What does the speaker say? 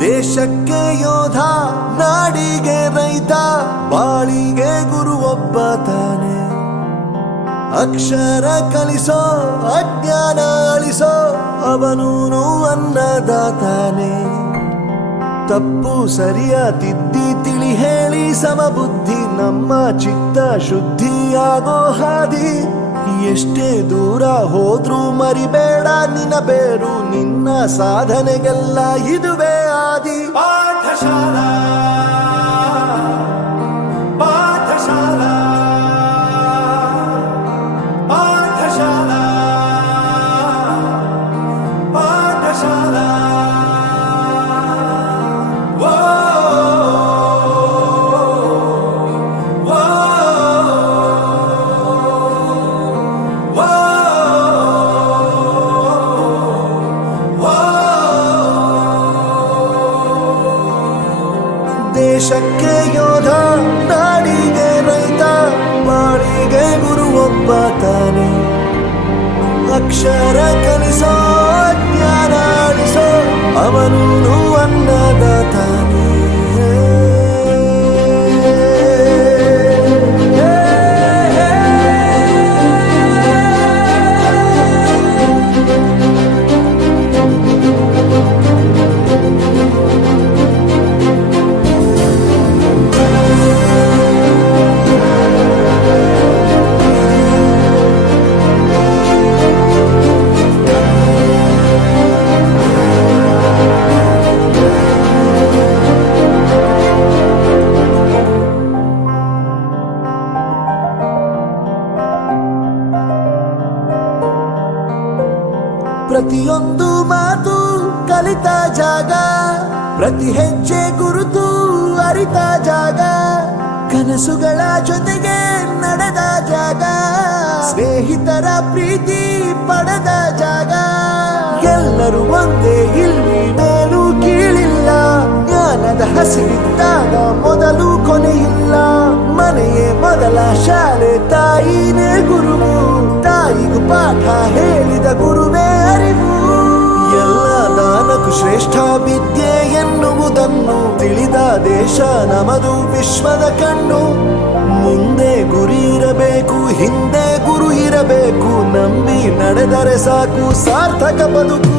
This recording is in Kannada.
ದೇಶಕ್ಕೆ ಯೋಧ, ನಾಡಿಗೆ ರೈತ, ಬಾಳಿಗೆ ಗುರು ಒಬ್ಬ ತಾನೆ. ಅಕ್ಷರ ಕಲಿಸೋ, ಅಜ್ಞಾನ ಅಳಿಸೋ, ಅವನೂನು ಅನ್ನದಾತಾನೆ. ತಪ್ಪು ಸರಿಯ ತಿದ್ದಿ ತಿಳಿ ಹೇಳಿ ಸಮಬುದ್ಧಿ ನಮ್ಮ ಚಿತ್ತ ಶುದ್ಧಿಯಾಗೋ ಹಾದಿ. ಎಷ್ಟೇ ದೂರ ಹೋದ್ರೂ ಮರಿಬೇಡ ನಿನ್ನ ಬೇರು, ನಿನ್ನ ಸಾಧನೆಗೆಲ್ಲ ಇದುವೇ ಆದಿ. ಪಾಠಶಾಲಾ ಪಾಠಶಾಲಾ ಪಾಠಶಾಲಾ ಪಾಠಶಾಲಾ. ದೇಶಕ್ಕೆ ಯೋಧ, ನಾಡಿಗೆ ರೈತ, ಬಾಳಿಗೆ ಗುರು ಒಬ್ಬ ತಾನೆ. ಅಕ್ಷರ ಕಲಿಸೋ, ಜ್ಞಾನ ಅಳಿಸೋ, ಅವನೂನು ಅನ್ನದಾತಾನೆ. ಪ್ರತಿಯೊಂದು ಮಾತು ಕಲಿತ ಜಾಗ, ಪ್ರತಿ ಹೆಜ್ಜೆ ಗುರುತು ಅರಿತ ಜಾಗ, ಕನಸುಗಳ ಜೊತೆಗೆ ನಡೆದ ಜಾಗ, ಸ್ನೇಹಿತರ ಪ್ರೀತಿ ಪಡೆದ ಜಾಗ. ಎಲ್ಲರೂ ಒಂದೇ, ಇಲ್ಲಿ ಮೇಲೂ ಕೀಳಿಲ್ಲ, ಜ್ಞಾನದ ಹಸಿವಿದ್ದಾಗ ಮೊದಲು ಕೊನೆಯಿಲ್ಲ. ಮನೆಯೇ ಮೊದಲ ಶಾಲೆ, ತಾಯಿನೇ ಗುರುವು, ತಾಯಿಗೂ ಪಾಠ ಹೇಳಿದ ಗುರುವೇ ಅರಿವು. ಎಲ್ಲ ದಾನಕ್ಕೂ ಶ್ರೇಷ್ಠ ವಿದ್ಯೆ ಎನ್ನುವುದನ್ನು ತಿಳಿದ ದೇಶ ನಮದು, ವಿಶ್ವದ ಕಣ್ಣು. ಮುಂದೆ ಗುರಿ ಇರಬೇಕು, ಹಿಂದೆ ಗುರು ಇರಬೇಕು, ನಂಬಿ ನಡೆದರೆ ಸಾಕು ಸಾರ್ಥಕ ಬದುಕು.